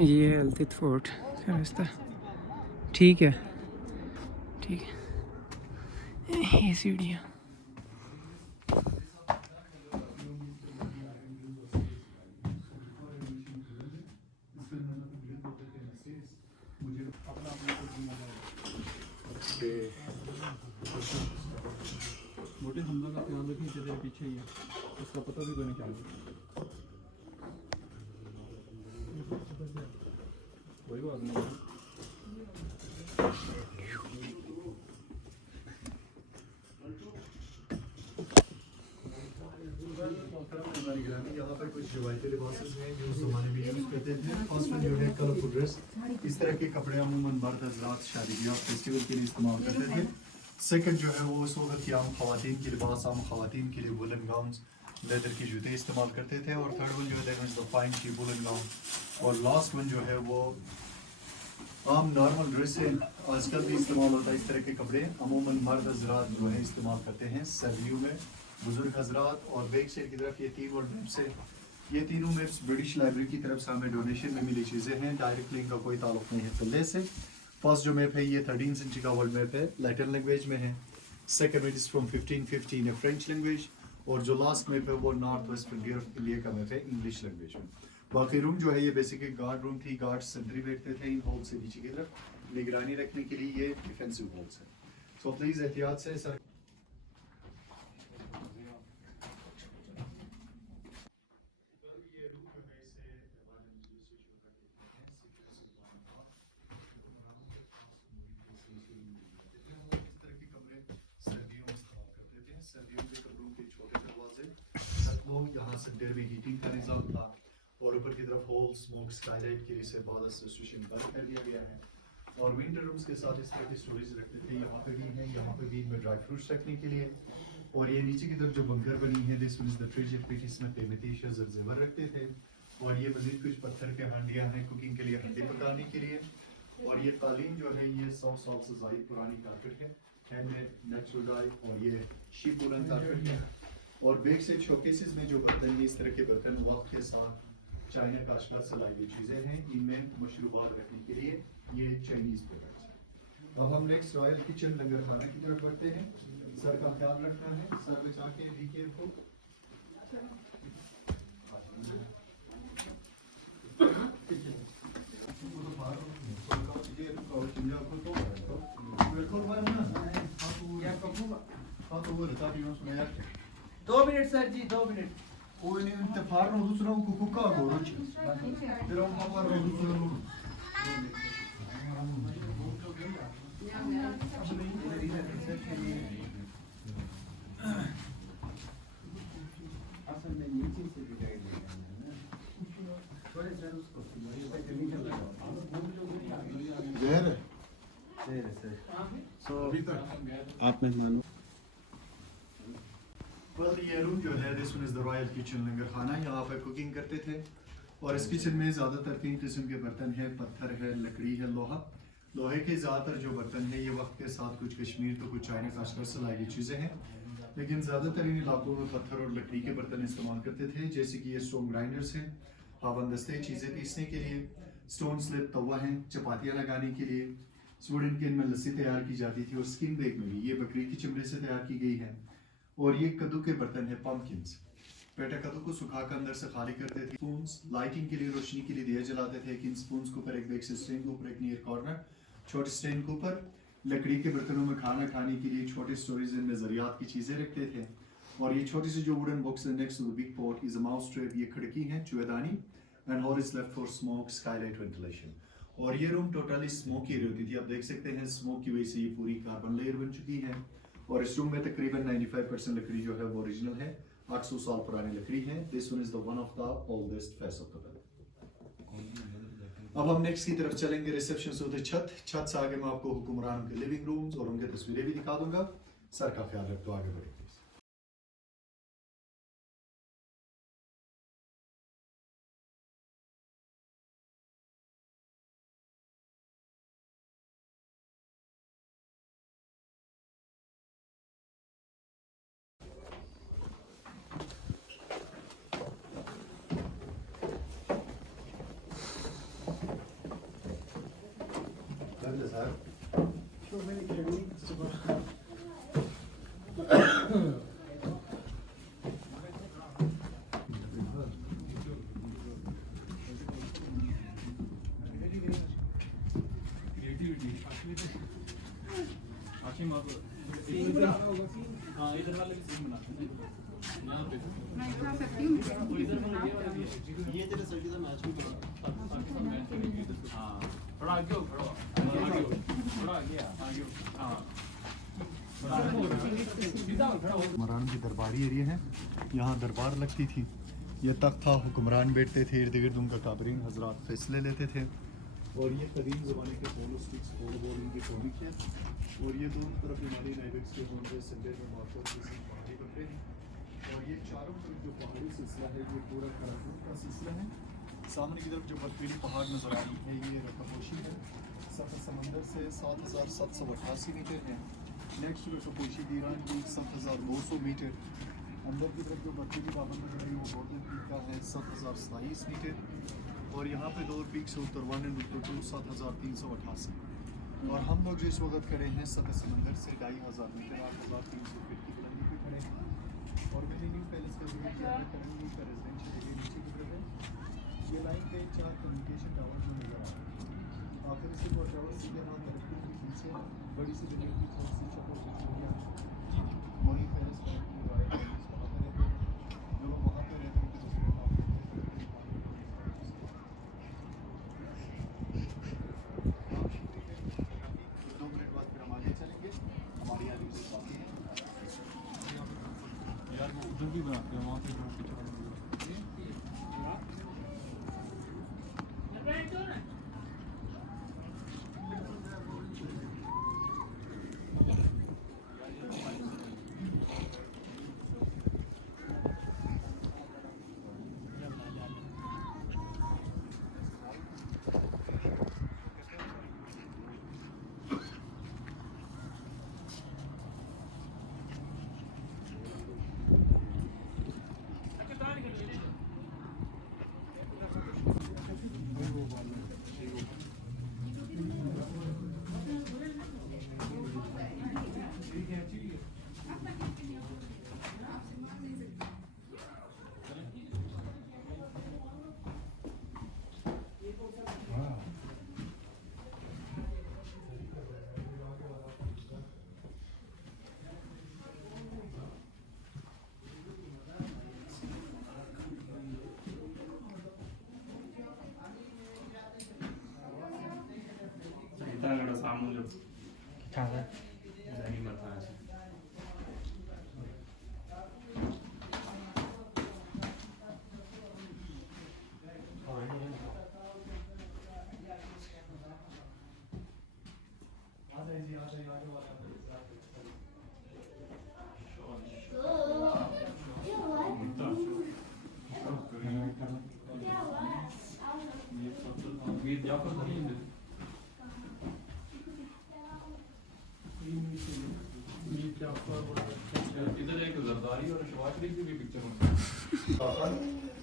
ये है अल्तित फोर्ट का रास्ता। ठीक है, ठीक है। ये सीढ़ियाँ मोटे हमला का ख्याल रखिए, तेरे पीछे ही है, उसका पता भी कोई नहीं चलेगा। कोई बात नहीं। यहाँ पर कुछ रिवायती लिबासेस हैं जो उस ज़माने में यूज़ करते थे। फर्स्ट में जो है कलरफुल ड्रेस, इस तरह के कपड़े अमूमन मर्द हज़रात शादी ब्याह फेस्टिवल के लिए इस्तेमाल करते थे। सेकंड जो है वो उस वक्त की आम ख़वातीन के लिबास, आम ख़वातीन के लिए वुलन गाउन्स, लेदर के जूते इस्तेमाल करते थे। और थर्ड वन जो है दैट मीन्स द फाइन की वुलन गाउन। और लास्ट वन जो है वो आम नॉर्मल ड्रेस है, आजकल भी इस्तेमाल होता है इस तरह के कपड़े, अमूमन मर्द हज़रात जो है इस्तेमाल करते हैं सर्दियों में, बुजुर्ग हज़रात। और बैक साइड की तरफ ये तीन वर्ल्ड मैप्स है। ये तीनों मैप्स ब्रिटिश लाइब्रेरी की तरफ से हमें डोनेशन में मिली चीज़ें हैं, डायरेक्ट लिंक का कोई ताल्लुक नहीं है पल्ले से। फर्स्ट जो मैप है ये 13 सेंचुरी का वर्ल्ड मैप है, लैटिन लैंग्वेज में है। सेकेंड मैप इज फ्रॉम 1515 है, फ्रेंच लैंग्वेज। और जो लास्ट मैप है वो north west frontier of India का मैप है, इंग्लिश लैंग्वेज में। बाकी रूम जो है ये बेसिकली गार्ड रूम थी, गार्ड सेंट्री बैठते थे इन होल से नीचे की तरफ निगरानी रखने के लिए। ये डिफेंसिव होल्स है। सो प्लीज़ एहतियात से सर। यहाँ सेंटर में हीटिंग का निज़ाम था और ऊपर की तरफ होल स्मोक स्काईलाइट के लिए से बहुत सिचुएशन बंद कर दिया गया है। और विंटर रूम्स के साथ इस तरह की स्टोरेज रखते थे, यहाँ पे भी है, यहाँ पे भी इनमें ड्राई फ्रूट्स रखने के लिए। और ये नीचे की तरफ जो बंकर बनी है दिस इज द फ्रिज पिट, इसमें पेमेंटेशन ज़ेवर रखते थे। और ये मजीद कुछ पत्थर के हांडियाँ हैं कुकिंग के लिए, हंडी पकाने के लिए। और ये कालीन जो है ये 100 साल से ज़ायद पुरानी कारपेट है, हैंडमेड नेचुरल डाई। और ये शीप वुलन कारपेट है। और बैक से शोकेसेस में जो बर्तन है इस तरह के बर्तन वक्त के साथ चाइना काशगार से लाई हुई चीज़ें हैं, इनमें मशरूबात रखने के लिए ये चाइनीज़ प्रोडक्ट्स हैं। अब हम नेक्स्ट रॉयल किचन लंगर खाने की तरफ बढ़ते हैं। सर का ख्याल रखना है, सर बचा के बी केयरफुल। दो मिनट सर जी, 2 मिनट। कोई नहीं उनते फार नो दूसरा को कुका गोरो ची तेरा हम फार नो दूसरा नो असल में नीचे से भी गाइड लेना है ना, थोड़े सर उसको जहर सर। सो अभी तक आप मेहमान हो। वेल ये रूम जो है this one is the royal kitchen langar khana, यहाँ पर कुकिंग करते थे। और इस किचन में ज़्यादातर 3 किस्म के बर्तन हैं, पत्थर है, लकड़ी है, लोहा। लोहे के ज़्यादातर जो बर्तन है ये वक्त के साथ कुछ कश्मीर तो कुछ चाइना काशगर से लाई चीज़ें हैं, लेकिन ज़्यादातर इन इलाकों में पत्थर और लकड़ी के बर्तन इस्तेमाल करते थे। जैसे कि ये स्टोन ग्राइंडर्स हैं, हावनदस्ते चीज़ें पीसने के लिए, स्टोन स्लिप तवा हैं चपातियाँ लगाने के लिए, वुडन के इनमें लस्सी तैयार की जाती थी। और स्किन बेक में भी ये बकरी की चमड़े से तैयार की गई है। और ये कद्दू के बर्तन है, पम्पकिंस। पेटा कद्दू को सुखा कर अंदर से खाली करते थे। स्पून्स लाइटिंग के लिए, रोशनी के लिए दिया जलाते थे। इन स्पून्स के ऊपर एक बैक से स्टैंड के ऊपर एक नियर कॉर्नर, छोटे स्टैंड के ऊपर लकड़ी के बर्तनों में खाना खाने के लिए छोटे स्टोरेज में ज़रियात की चीज़ें रखते थे। और ये छोटी सी जो वुडन बॉक्स है next to the big pot is a mouse trap, ये खिड़की है चुएदानी। And hole is left for smoke skylight ventilation. और ये रूम टोटली स्मोकी एरिया होती थी, आप देख सकते हैं स्मोक की वजह से ये पूरी कार्बन लेयर बन चुकी है। और इस रूम में तकरीबन 95% लकड़ी जो है वो ओरिजिनल है, 800 साल पुरानी लकड़ी है। This one is the one of the oldest face of the building. अब हम नेक्स्ट की तरफ चलेंगे, रिसेप्शन से उधर छत से आगे मैं आपको हुक्मरान के लिविंग रूम्स और उनके तस्वीरें भी दिखा दूंगा। सर का ख्याल रख दो, आगे बढ़े। थोड़ा आगे हो, थोड़ा आगे हाँ। हुक्मरान की दरबारी एरिया है, यहाँ दरबार लगती थी, ये तख्त था, हुक्मरान बैठते थे, इर्द गिर्द उनका काबरीन हजरात फैसले लेते थे। और ये कदीम ज़माने के पोलो स्टिक्स इनकी टॉनिक है। और ये दोनों तरफ हिमालयन आइबेक्स के होंगे संडे में मार्कर पहाड़ी पकड़े हैं। और ये चारों तरफ जो पहाड़ी सिलसिला है ये पूरा कराकूट का सिलसिला है। सामने की तरफ जो बर्फीली पहाड़ नज़र आ रही है ये रकापोशी है, सफ़र समंदर से 7,788 मीटर है। नेक्स्ट जो रकापोशी दीरान की 7,200 मीटर। अंदर की तरफ जो बर्फीली पाबंद नज़र आ रही है वो गोल्डन पीक का है 7,027 मीटर। और यहाँ पे दो पीक्स उत्तरवान 7,388। और हम लोग जिस वक्त खड़े हैं सतह समंदर से 2,500 मीटर 8,300 फीट की बुलंदी पे खड़े हैं। और मिलेनियम पैलेस का जो करेंगे का रेजिडेंशियल एरिया नीचे की तरफ है। ये लाइन पे 4 कम्युनिकेशन टावर जो नज़र आ रहे हैं। आखिर से वो टावर सीधे वहाँ तरक्की के पीछे बड़ी सी बिल्डिंग की छोटी सी छत और बिजलियाँ वहीं पैलेस का रॉयल पैलेस वहाँ पर रहते हैं। जो लोग वहाँ पर रहते हैं उनकी तस्वीरें आप देख सकते हैं। 2 मिनट बाद फिर हम आगे चलेंगे। हमारे यहाँ न्यूज़ बाकी है यार वो उधर भी बनाते हैं, वहाँ पे जो पीछे वाला भी इतना सामने जो नहीं मत आना। इधर एक जरदारी और शवाज शरीफ की भी पिक्चर है।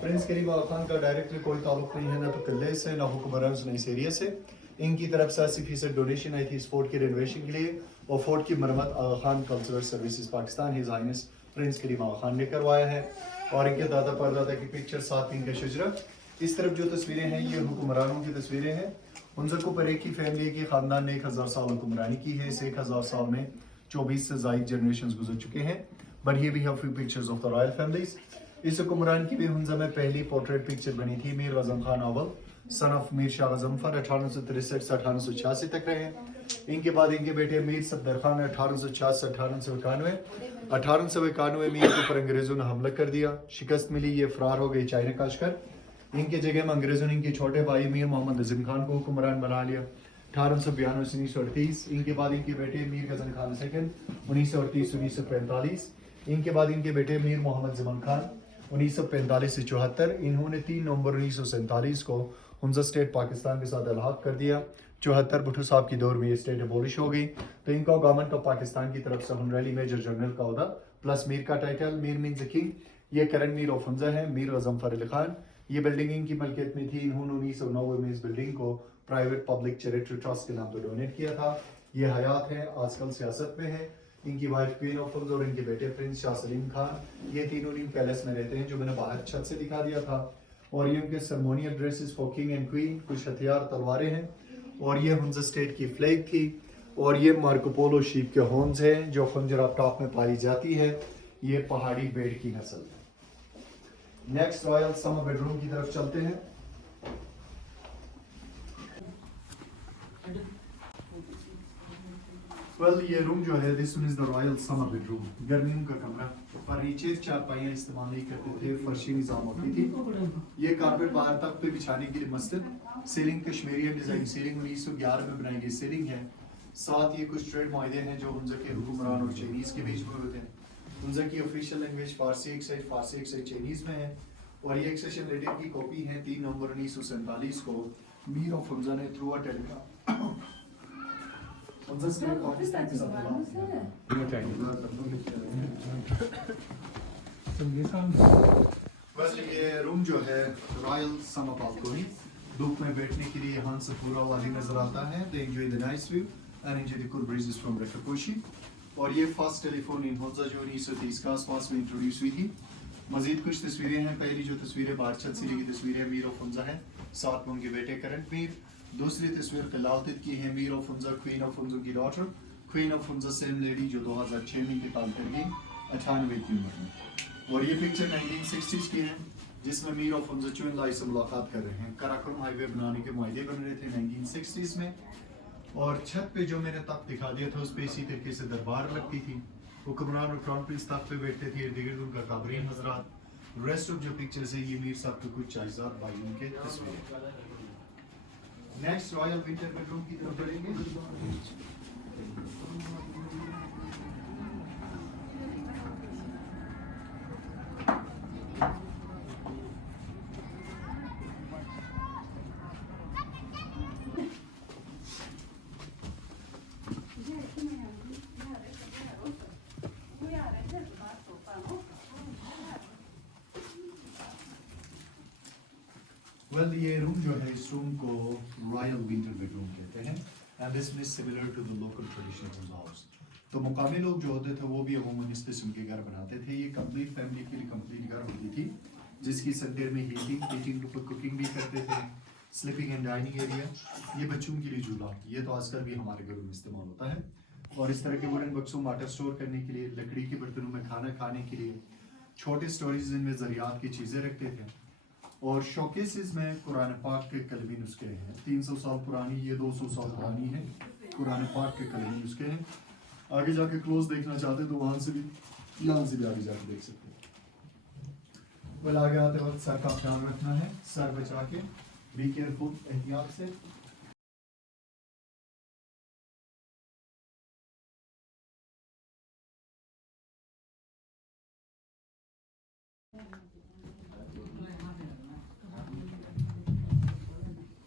प्रिंस करीम आगा खान का डायरेक्टली कोई ताल्लुक नहीं है, ना तो किले से ना हुक्मरान ने इस एरिया से। इनकी तरफ से 80% डोनेशन आई थी इस फोर्ट के रेनोवेशन के लिए, और फोर्ट की मरम्मत Aga Khan Cultural Services Pakistan His Highness Prince Karim Aga Khan ने करवाया है। और इनके दादा परदादा की पिक्चर, साथ इनका शजरा। इस तरफ जो तस्वीरें हैं ये हुक्मरानों की तस्वीरें हैं। उनसे पर एक ही फैमिली की खानदान ने 1000 साल हुक्मरानी की है। इस 1000 साल में 24 से ज़ायद जनरेशन गुजर चुके हैं। बट ये भी have few pictures of the royal families. इस हुक्मरान की भी हुंजा में पहली पोर्ट्रेट पिक्चर बनी थी। मीर गज़म खान अव्वल सन ऑफ मीर शाह गज़नफ़र 1863 से 1886 तक रहे। इनके बाद इनके बेटे मीर सफदर खान 1866 से 1891। 1891 में इनके ऊपर अंग्रेज़ों ने हमला कर दिया, शिकस्त मिली, ये फरार हो गए चाइना का लश्कर। इनके जगह में अंग्रेज़ों ने इनके छोटे भाई मीर मोहम्मद नज़ीम खान को हुक्मरान बना लिया 1892 से 1938। इनके बाद इनके बेटे मीर गज़न खान सेकंड 1938 से 1945। इनके बाद इनके बेटे मीर मोहम्मद ज़मान खान 1945 से 74। इन्होंने 3 नवंबर 1947 को हुंजा स्टेट पाकिस्तान के साथ अलहाक कर दिया। 74 भुट्टो साहब की दौर में ये स्टेट एबॉलिश हो गई, तो इनका गवर्नमेंट ऑफ पाकिस्तान की तरफ से ऑनरेरी मेजर जनरल का ओहदा प्लस मीर का टाइटल। Mir means king. ये करंट मीर ऑफ हुंजा है, मीर गज़नफ़र अली खान। ये बिल्डिंग इनकी मलकियत में थी। इन्होंने 1990 में इस बिल्डिंग को प्राइवेट पब्लिक चैरिटी ट्रस्ट के नाम पर डोनेट किया था। ये हयात है, आजकल सियासत में है। इनकी वाइफ क्वीन ऑफ हुंजा और इनके बेटे प्रिंस शाह सलीम खान, ये तीनों इन पैलेस में रहते हैं जो मैंने बाहर छत से दिखा दिया था। और ये उनके ceremonial dresses for king and queen, कुछ हथियार तलवारें हैं। और ये हुंजा स्टेट की फ्लैग थी। और ये मार्को पोलो शीप के हॉर्न्स हैं जो खंजर ऑफ टॉप में पाई जाती है। ये पहाड़ी बेड की नस्ल है। नेक्स्ट रॉयल समर बेडरूम की तरफ चलते हैं। वेल ये रूम जो है this one is the royal summer bedroom, गर्मियों का कमरा। फर्नीचर चारपाइयाँ इस्तेमाल नहीं करते थे, फर्शी निज़ाम होती थी। ये कारपेट बाहर तक पे बिछाने के लिए मस्जिद। सीलिंग कश्मीरी डिजाइन सीलिंग 1911 में बनाई गई सीलिंग है। साथ ये कुछ ट्रेड मायदे हैं जो हुंजा के हुक्मरान और चाइनीज के बीच में होते हैं। हुंजा की ऑफिशियल लैंग्वेज फारसी, एक साइड चाइनीज में है। और ये एक सेशन लेटर की कॉपी है 3 नवंबर 1947 को मीर ऑफ हुंजा ने थ्रू अ टेलीग्राम हुंजा से पाकिस्तान के साथ तलाक किया। बस ये रूम जो है रॉयल समर बालकनी, धूप में बैठने के लिए यहाँ से पूरा वादी नजर आता है। They enjoy the nice view and enjoy the cool breezes from Rakaposhi. और ये फर्स्ट टेलीफोन इन हुंजा जो 1930 के आसपास में इंट्रोड्यूस हुई थी। मजीद कुछ तस्वीरें हैं। पहली जो तस्वीरें बादशाह सीरी की तस्वीर है मीर ऑफ हुंजा है, साथ में उनके बेटे करंट मीर। दूसरी तस्वीर कलाउद्दीन की है, Mir of Hunza, queen of Hunza की daughter. Queen of Hunza same lady जो 2006 में इंतकाल कर गई 98 की उम्र में। और ये पिक्चर 1960s की है जिसमें मीर ऑफ हुंजा चुनलाई से मुलाकात कर रहे हैं। कराकोरम हाईवे बनाने के मुआहदे बन रहे थे 1960s में। और छत पे जो मैंने तख्त दिखा दिया था उस पे इसी तरीके से दरबार लगती थी। हुक्मरान और क्राउन प्रिंस तख्त पे बैठते थे, इर्द गिर्द उनका काबरीन हजरात। रेस्ट ऑफ जो पिक्चर्स है ये मीर साहब के कुछ चाइजात भाइयों के तस्वीरें। नेक्स्ट रॉयल विंटर बेडरूम की तरफ बढ़ेंगे। वेल ये रूम जो है इस रूम को रॉयल विंटर बेडरूम कहते हैं and this is similar to the local traditional house. तो मुकामी लोग जो होते थे वो भी अमूमन इस किस्म के घर बनाते थे। ये कंप्लीट फैमिली के लिए कंप्लीट घर होती थी जिसकी संडेर में हीटिंग पर कुकिंग भी करते थे। स्लीपिंग एंड डाइनिंग एरिया, ये बच्चों के लिए झूला, ये तो आजकल भी हमारे घरों में इस्तेमाल होता है। और इस तरह के वुडन बक्सों वाटर स्टोर करने के लिए, लकड़ी के बर्तनों में खाना खाने के लिए, छोटे स्टोरेज जिनमें ज़रियात की चीज़ें रखते थे। और शोकेसेस में कुरान पाक के कलमी नुस्खे हैं। 300 साल पुरानी, ये 200 साल पुरानी है। कुरान पाक के कलमी नुस्खे हैं। आगे जाके क्लोज देखना चाहते तो वहां से भी, यहाँ से भी आगे जाके देख सकते हैं। वेल आगे आते वक्त सर का ख्याल रखना है, सर बचा के, बी केयरफुल, एहतियात से।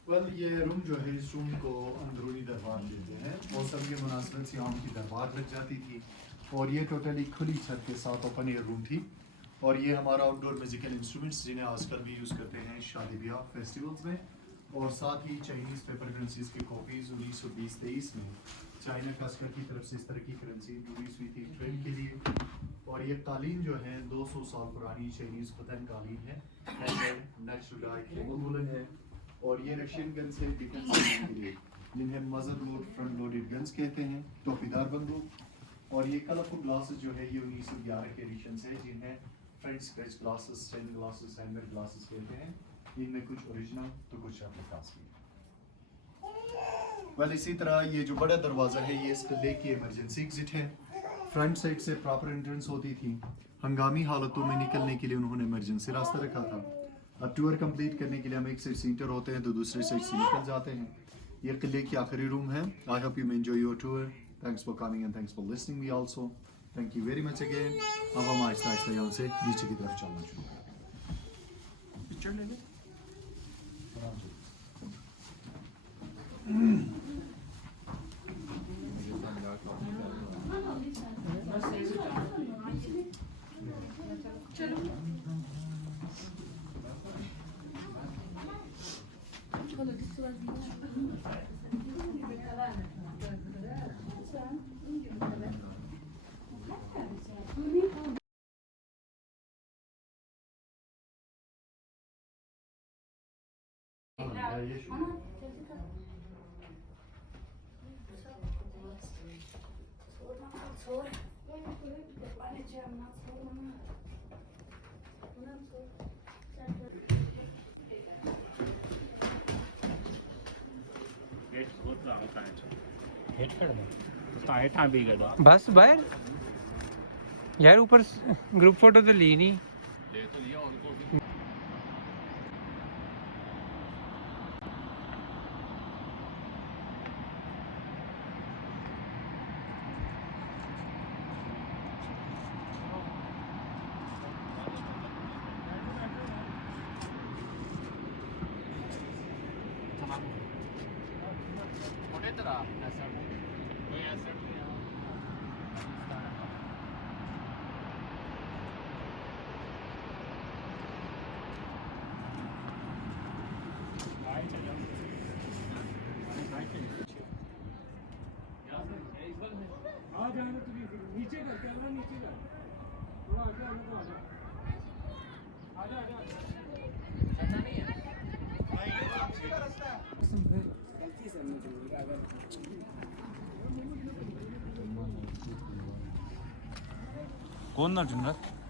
वेल ये रूम जो है इस रूम को अंदरूनी दरबार लेते हैं। मौसम के मुनासिबत से आम की दरबार लग जाती थी। और ये टोटली खुली छत के साथ ओपन एयर रूम थी। और ये हमारा आउटडोर म्यूजिकल इंस्ट्रूमेंट्स जिन्हें आजकल भी यूज़ करते हैं शादी ब्याह फेस्टिवल्स में। और साथ ही चाइनीज़ पेपर करेंसीज की कॉपीज़ 1920-23 में चाइना खासकर की तरफ से इस तरह की करेंसी इंट्रोड्यूस हुई थी ट्रेड के लिए। और ये कालीन जो है 200 साल पुरानी चाइनीज़ खुतन कालीन है, नेचुरल डाई वुलन है। और ये रशियन गन्स है डिफेंस करने के लिए, जिन्हें मजर लोड फ्रंट लोडेड गन्स कहते हैं, टोपीदार बंदूक। और ये कलरफुल ग्लासेस जो है ये 1911 के एडिशंस है, जिन्हें front scratch glasses, stain glasses, handmade glasses कहते हैं। इनमें कुछ ओरिजिनल तो कुछ रेप्लिकास भी। वेल इसी तरह ये जो बड़ा दरवाज़ा है ये इस किले की इमरजेंसी एग्जिट है। फ्रंट साइड से प्रॉपर एंट्रेंस होती थी। हंगामी हालतों में निकलने के लिए उन्होंने इमरजेंसी रास्ता रखा था। अब टूर कंप्लीट करने के लिए हम एक साइड से इंटर होते हैं तो दूसरे साइड से निकल जाते हैं। ये किले की आखिरी रूम है। I hope you enjoy your tour. Thanks for coming and thanks for listening me also. Thank you very much again. अब हम आहिस्ता आहिस्ता यहाँ से नीचे की तरफ चलना शुरू करें। पिक्चर ले लें। आराम से। बस बाहर यार, ऊपर ग्रुप फोटो तो ली नहीं। ले तो लिया उनको। नीचे कर कैमरा, नीचे कर थोड़ा आगे आने को। आजा आजा कौन ना जुमरत